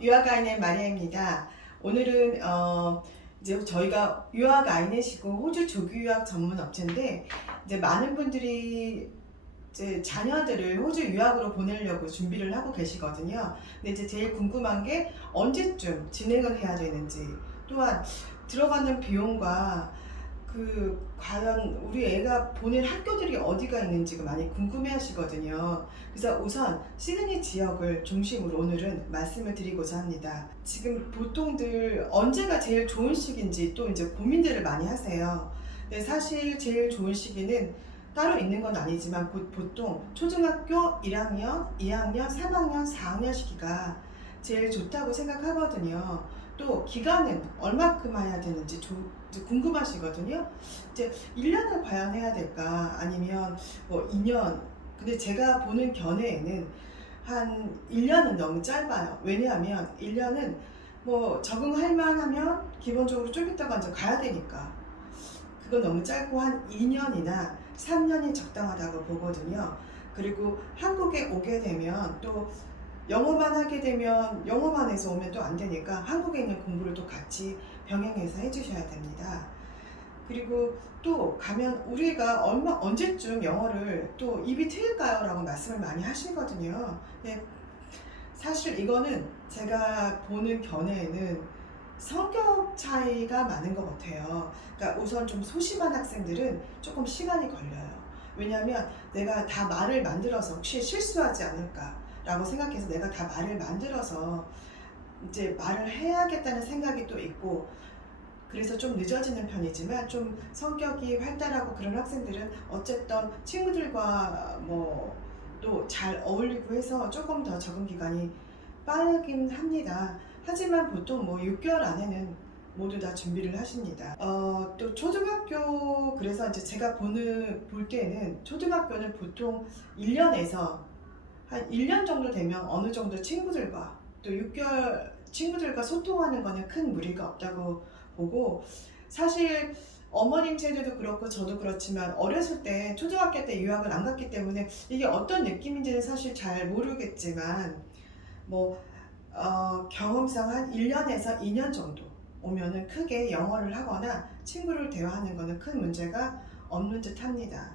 유학아이네 마리아입니다. 오늘은 이제 저희가 유학아이넷이고 호주 조기유학 전문 업체인데 이제 많은 분들이 이제 자녀들을 호주 유학으로 보내려고 준비를 하고 계시거든요. 근데 이제 제일 궁금한 게 언제쯤 진행을 해야 되는지, 또한 들어가는 비용과 과연 우리 애가 보낼 학교들이 어디가 있는지가 많이 궁금해 하시거든요. 그래서 우선 시드니 지역을 중심으로 오늘은 말씀을 드리고자 합니다. 지금 보통들 언제가 제일 좋은 시기인지 또 이제 고민들을 많이 하세요. 근데 사실 제일 좋은 시기는 따로 있는 건 아니지만 보통 초등학교 1학년, 2학년, 3학년, 4학년 시기가 제일 좋다고 생각하거든요. 또 기간은 얼마큼 해야 되는지 궁금하시거든요. 이제 1년을 과연 해야 될까 아니면 뭐 2년. 근데 제가 보는 견해에는 한 1년은 너무 짧아요. 왜냐하면 1년은 뭐 적응할 만하면 기본적으로 좀 있다가 이제 가야 되니까 그건 너무 짧고 한 2년이나 3년이 적당하다고 보거든요. 그리고 한국에 오게 되면 또 영어만 하게 되면 영어만 해서 오면 또 안 되니까 한국에 있는 공부를 또 같이 병행해서 해주셔야 됩니다. 그리고 또 가면 우리가 언제쯤 영어를 또 입이 트일까요? 라고 말씀을 많이 하시거든요. 근데 사실 이거는 제가 보는 견해에는 성격 차이가 많은 것 같아요. 그러니까 우선 좀 소심한 학생들은 조금 시간이 걸려요. 왜냐하면 내가 다 말을 만들어서 혹시 실수하지 않을까 라고 생각해서 내가 다 말을 만들어서 이제 말을 해야겠다는 생각이 또 있고, 그래서 좀 늦어지는 편이지만 좀 성격이 활달하고 그런 학생들은 어쨌든 친구들과 뭐 또 잘 어울리고 해서 조금 더 적응 기간이 빠르긴 합니다. 하지만 보통 뭐 6개월 안에는 모두 다 준비를 하십니다. 또 초등학교, 그래서 이제 제가 볼 때는 초등학교는 보통 1년에서 한 1년 정도 되면 어느 정도 친구들과 또 6개월 친구들과 소통하는 거는 큰 무리가 없다고 보고, 사실 어머님 세대도 그렇고 저도 그렇지만 어렸을 때 초등학교 때 유학을 안 갔기 때문에 이게 어떤 느낌인지는 사실 잘 모르겠지만 뭐 경험상 한 1년에서 2년 정도 오면은 크게 영어를 하거나 친구를 대화하는 거는 큰 문제가 없는 듯 합니다.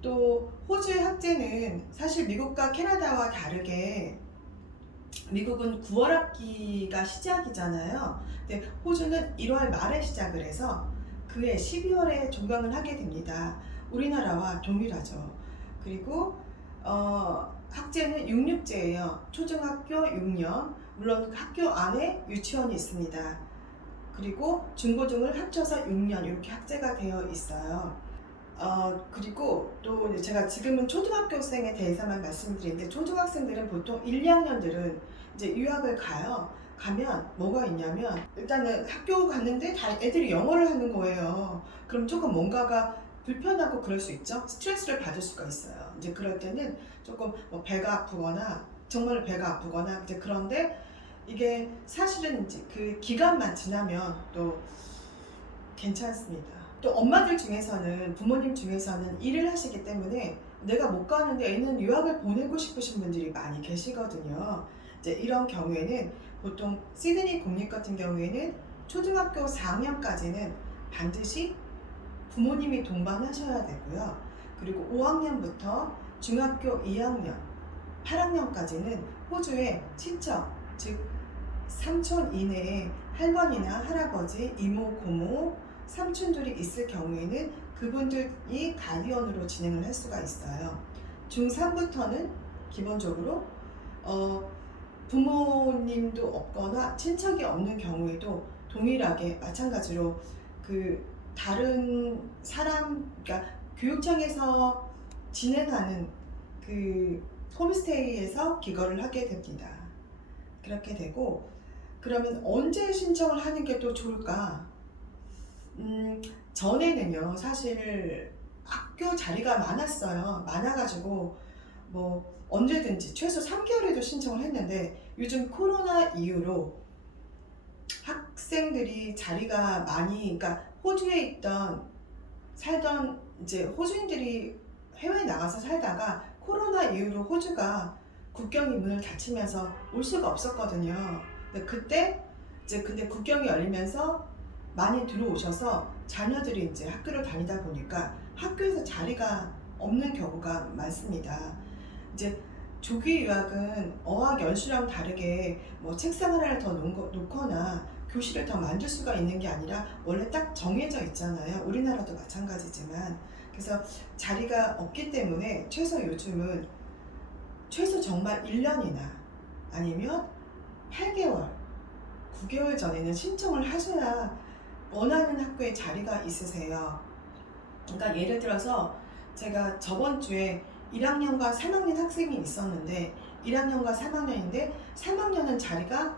또 호주의 학제는 사실 미국과 캐나다와 다르게 미국은 9월 학기가 시작이잖아요. 근데 호주는 1월 말에 시작을 해서 그해 12월에 종강을 하게 됩니다. 우리나라와 동일하죠. 그리고 학제는 6류제예요. 초등학교 6년, 물론 학교 안에 유치원이 있습니다. 그리고 중고등을 합쳐서 6년 이렇게 학제가 되어 있어요. 그리고 또 제가 지금은 초등학교생에 대해서만 말씀드리는데, 초등학생들은 보통 1, 2학년들은 이제 유학을 가요. 가면 뭐가 있냐면 일단은 학교 갔는데 다 애들이 영어를 하는 거예요. 그럼 조금 뭔가가 불편하고 그럴 수 있죠. 스트레스를 받을 수가 있어요. 이제 그럴 때는 조금 뭐 배가 아프거나 정말 배가 아프거나 이제 그런데 이게 사실은 이제 그 기간만 지나면 또 괜찮습니다. 또 엄마들 중에서는, 부모님 중에서는 일을 하시기 때문에 내가 못 가는데 애는 유학을 보내고 싶으신 분들이 많이 계시거든요. 이제 이런 경우에는 보통 시드니 공립 같은 경우에는 초등학교 4학년까지는 반드시 부모님이 동반하셔야 되고요. 그리고 5학년부터 중학교 2학년, 8학년까지는 호주의 친척, 즉 삼촌 이내에 할머니나 할아버지, 이모, 고모, 삼촌들이 있을 경우에는 그분들이 가디언으로 진행을 할 수가 있어요. 중3부터는 기본적으로 부모님도 없거나 친척이 없는 경우에도 동일하게 마찬가지로 다른 사람, 그러니까 교육청에서 진행하는 홈스테이에서 기거를 하게 됩니다. 그렇게 되고, 그러면 언제 신청을 하는 게 또 좋을까? 전에는요, 사실 학교 자리가 많아가지고 뭐 언제든지 최소 3개월에도 신청을 했는데, 요즘 코로나 이후로 학생들이 자리가 그러니까 호주에 살던 이제 호주인들이 해외에 나가서 살다가 코로나 이후로 호주가 국경이 문을 닫히면서 올 수가 없었거든요. 근데 국경이 열리면서 많이 들어오셔서 자녀들이 이제 학교를 다니다 보니까 학교에서 자리가 없는 경우가 많습니다. 이제 조기 유학은 어학 연수랑 다르게 뭐 책상 하나를 더 놓거나 교실을 더 만들 수가 있는 게 아니라 원래 딱 정해져 있잖아요. 우리나라도 마찬가지지만. 그래서 자리가 없기 때문에 요즘은 최소 정말 1년이나 아니면 8개월, 9개월 전에는 신청을 하셔야 원하는 학교에 자리가 있으세요. 그러니까 예를 들어서 제가 저번 주에 1학년과 3학년 학생이 있었는데 1학년과 3학년인데 3학년은 자리가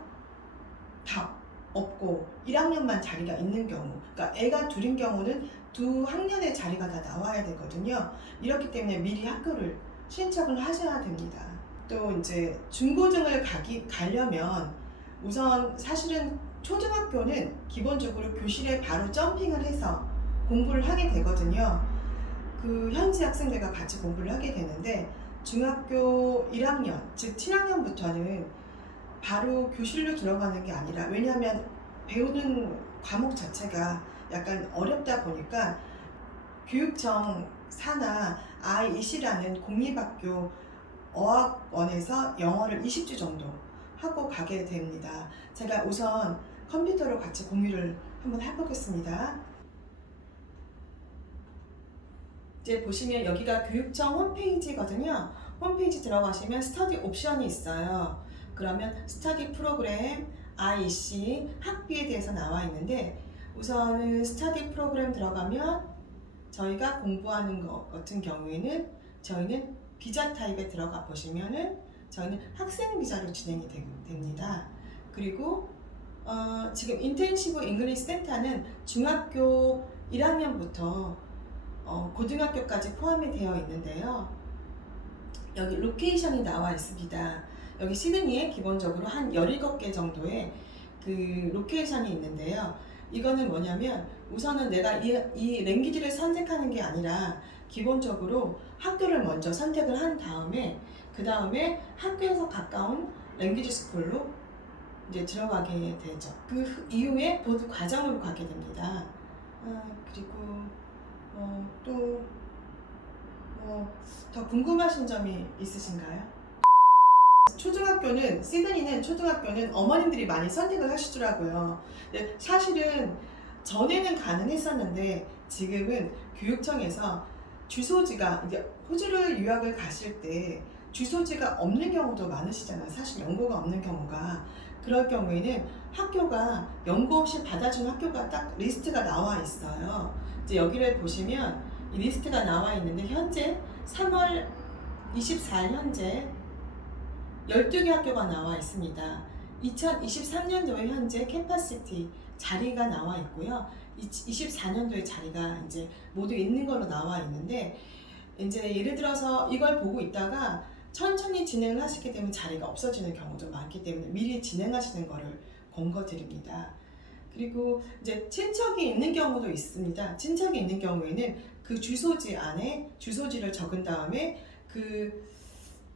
다 없고 1학년만 자리가 있는 경우, 그러니까 애가 둘인 경우는 두 학년의 자리가 다 나와야 되거든요. 이렇기 때문에 미리 학교를 신청을 하셔야 됩니다. 또 이제 중고등을 가려면 우선 사실은 초등학교는 기본적으로 교실에 바로 점핑을 해서 공부를 하게 되거든요. 그 현지 학생들과 같이 공부를 하게 되는데 중학교 1학년, 즉 7학년부터는 바로 교실로 들어가는 게 아니라, 왜냐하면 배우는 과목 자체가 약간 어렵다 보니까 교육청 사나 IEC라는 공립학교 어학원에서 영어를 20주 정도 하고 가게 됩니다. 제가 우선 컴퓨터로 같이 공유를 한번 해보겠습니다. 이제 보시면 여기가 교육청 홈페이지거든요. 홈페이지 들어가시면 스터디 옵션이 있어요. 그러면 스터디 프로그램, IEC, 학비에 대해서 나와 있는데 우선은 스터디 프로그램 들어가면 저희가 공부하는 것 같은 경우에는 저희는 비자 타입에 들어가 보시면은 저희는 학생 비자로 진행이 됩니다. 그리고 지금 인텐시브 잉글리시 센터는 중학교 1학년부터 고등학교까지 포함이 되어 있는데요. 여기 로케이션이 나와 있습니다. 여기 시드니에 기본적으로 한 17개 정도의 그 로케이션이 있는데요. 이거는 뭐냐면 우선은 내가 이 랭귀지를 선택하는 게 아니라 기본적으로 학교를 먼저 선택을 한 다음에 그 다음에 학교에서 가까운 랭귀지 스쿨로 이제 들어가게 되죠. 그 이후에 보드 과정으로 가게 됩니다. 그리고 또 더 궁금하신 점이 있으신가요? 시드니는 초등학교는 어머님들이 많이 선택을 하시더라고요. 근데 사실은 전에는 가능했었는데 지금은 교육청에서 주소지가 이제 호주를 유학을 가실 때 주소지가 없는 경우도 많으시잖아요. 사실 연고가 없는 경우가. 그럴 경우에는 학교가 연고 없이 받아준 학교가 딱 리스트가 나와 있어요. 이제 여기를 보시면 이 리스트가 나와 있는데 현재 3월 24일 현재 12개 학교가 나와 있습니다. 2023년도에 현재 캐파시티 자리가 나와 있고요. 24년도에 자리가 이제 모두 있는 걸로 나와 있는데 이제 예를 들어서 이걸 보고 있다가 천천히 진행을 하시게 되면 자리가 없어지는 경우도 많기 때문에 미리 진행하시는 거를 권고드립니다. 그리고 이제 친척이 있는 경우도 있습니다. 친척이 있는 경우에는 그 주소지 안에 주소지를 적은 다음에 그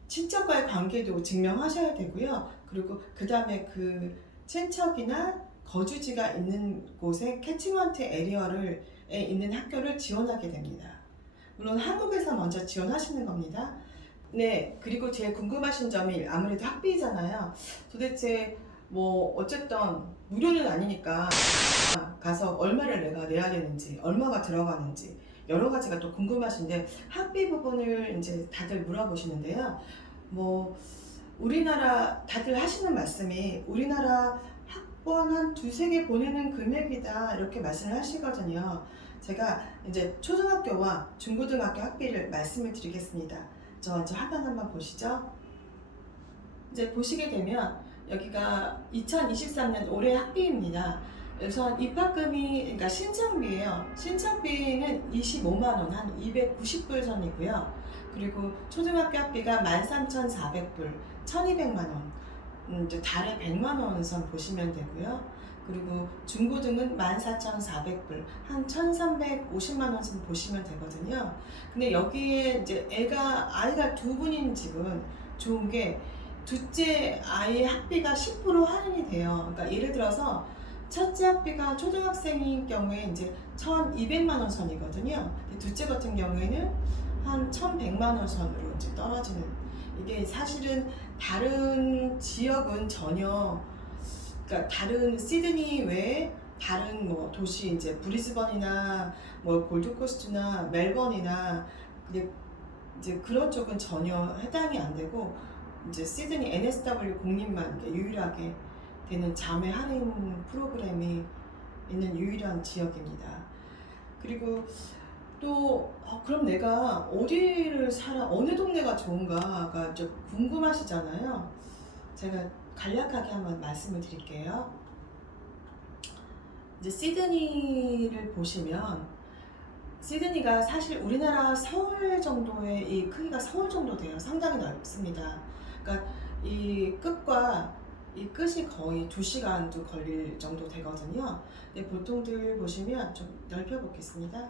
친척과의 관계도 증명하셔야 되고요. 그리고 그 다음에 그 친척이나 거주지가 있는 곳에 캐치먼트 에리어에 있는 학교를 지원하게 됩니다. 물론 한국에서 먼저 지원하시는 겁니다. 네, 그리고 제일 궁금하신 점이 아무래도 학비잖아요. 도대체 뭐 어쨌든 무료는 아니니까 가서 얼마를 내가 내야 되는지, 얼마가 들어가는지 여러 가지가 또 궁금하신데 학비 부분을 이제 다들 물어보시는데요. 뭐 우리나라 다들 하시는 말씀이 우리나라 학원 한 두세 개 보내는 금액이다 이렇게 말씀을 하시거든요. 제가 이제 초등학교와 중고등학교 학비를 말씀을 드리겠습니다. 저 먼저 화면 한번 보시죠. 이제 보시게 되면 여기가 2023년 올해 학비입니다. 우선 입학금이 그러니까 신청비예요. 신청비는 25만원 한 290불 선이고요. 그리고 초등학교 학비가 13,400불 1,200만원 이제 달에 100만원 선 보시면 되고요. 그리고 중고등은 14,400불 한 1,350만원 선 보시면 되거든요. 근데 여기에 이제 아이가 두 분인 집은 좋은 게 둘째 아이의 학비가 10% 할인이 돼요. 그러니까 예를 들어서 첫째 학비가 초등학생인 경우에 이제 1,200만 원 선이거든요. 둘째 같은 경우에는 한 1,100만 원 선으로 이제 떨어지는, 이게 사실은 다른 지역은 전혀, 그러니까 다른 시드니 외에 다른 뭐 도시, 이제 브리즈번이나 뭐 골드코스트나 멜번이나 이제 그런 쪽은 전혀 해당이 안 되고, 이제 시드니 NSW 공립만 유일하게 되는 자매 할인 프로그램이 있는 유일한 지역입니다. 그리고 또 그럼 내가 어디를 살아, 어느 동네가 좋은가가 좀 궁금하시잖아요. 제가 간략하게 한번 말씀을 드릴게요. 이제 시드니를 보시면, 시드니가 사실 우리나라 서울 정도의 이 크기가 서울 정도 돼요. 상당히 넓습니다. 그러니까 이 끝과 이 끝이 거의 2시간도 걸릴 정도 되거든요. 근데 보통들 보시면 좀 넓혀 보겠습니다.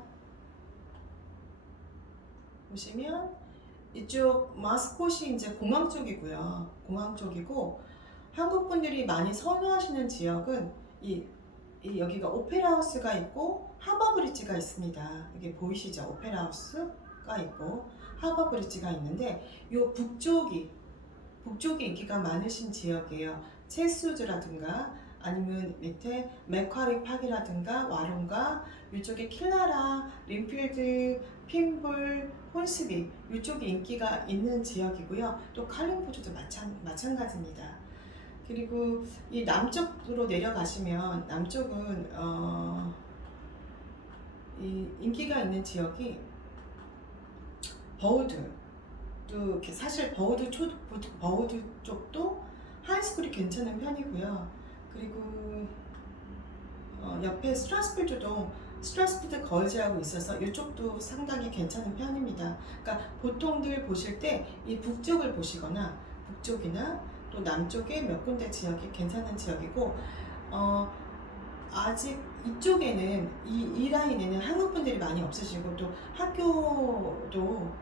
보시면 이쪽 마스콧이 이제 공항 쪽이고요. 공항 쪽이고, 한국 분들이 많이 선호하시는 지역은 여기가 오페라 하우스가 있고 하버 브릿지가 있습니다. 이게 보이시죠? 오페라 하우스가 있고 하버 브릿지가 있는데, 이 북쪽이 인기가 많으신 지역이에요. 체스우드라든가 아니면 밑에 맥쿼리 팍이라든가 와론가, 이쪽에 킬라라, 린필드, 핀볼, 혼스비, 이쪽이 인기가 있는 지역이고요. 또 칼링포드도 마찬가지입니다. 그리고 이 남쪽으로 내려가시면, 남쪽은 이 인기가 있는 지역이 버우드, 또 사실 버우드 쪽도 하이스쿨이 괜찮은 편이고요. 그리고 옆에 스트라스필드 걸즈하고 있어서 이쪽도 상당히 괜찮은 편입니다. 그러니까 보통들 보실 때 이 북쪽을 보시거나, 북쪽이나 또 남쪽에 몇 군데 지역이 괜찮은 지역이고, 아직 이쪽에는 이 라인에는 한국 분들이 많이 없으시고, 또 학교도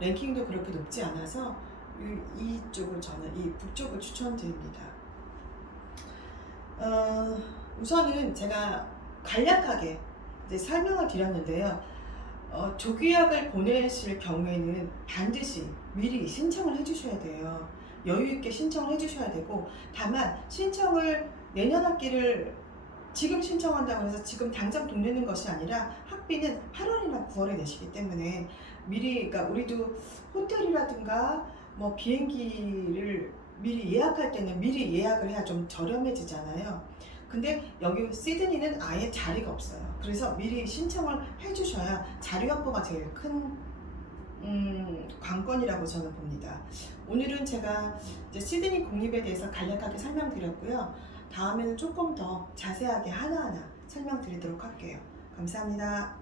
랭킹도 그렇게 높지 않아서 이쪽을, 저는 이 북쪽을 추천드립니다. 우선은 제가 간략하게 이제 설명을 드렸는데요. 조기약을 보내실 경우에는 반드시 미리 신청을 해주셔야 돼요. 여유있게 신청을 해주셔야 되고, 다만 신청을 내년 학기를 지금 신청한다고 해서 지금 당장 돈 내는 것이 아니라, 학비는 8월이나 9월에 내시기 때문에 미리, 그러니까 우리도 호텔이라든가 뭐 비행기를 미리 예약할 때는 미리 예약을 해야 좀 저렴해지잖아요. 근데 여기 시드니는 아예 자리가 없어요. 그래서 미리 신청을 해주셔야 자리 확보가 제일 큰 관건이라고 저는 봅니다. 오늘은 제가 이제 시드니 공립에 대해서 간략하게 설명드렸고요. 다음에는 조금 더 자세하게 하나하나 설명드리도록 할게요. 감사합니다.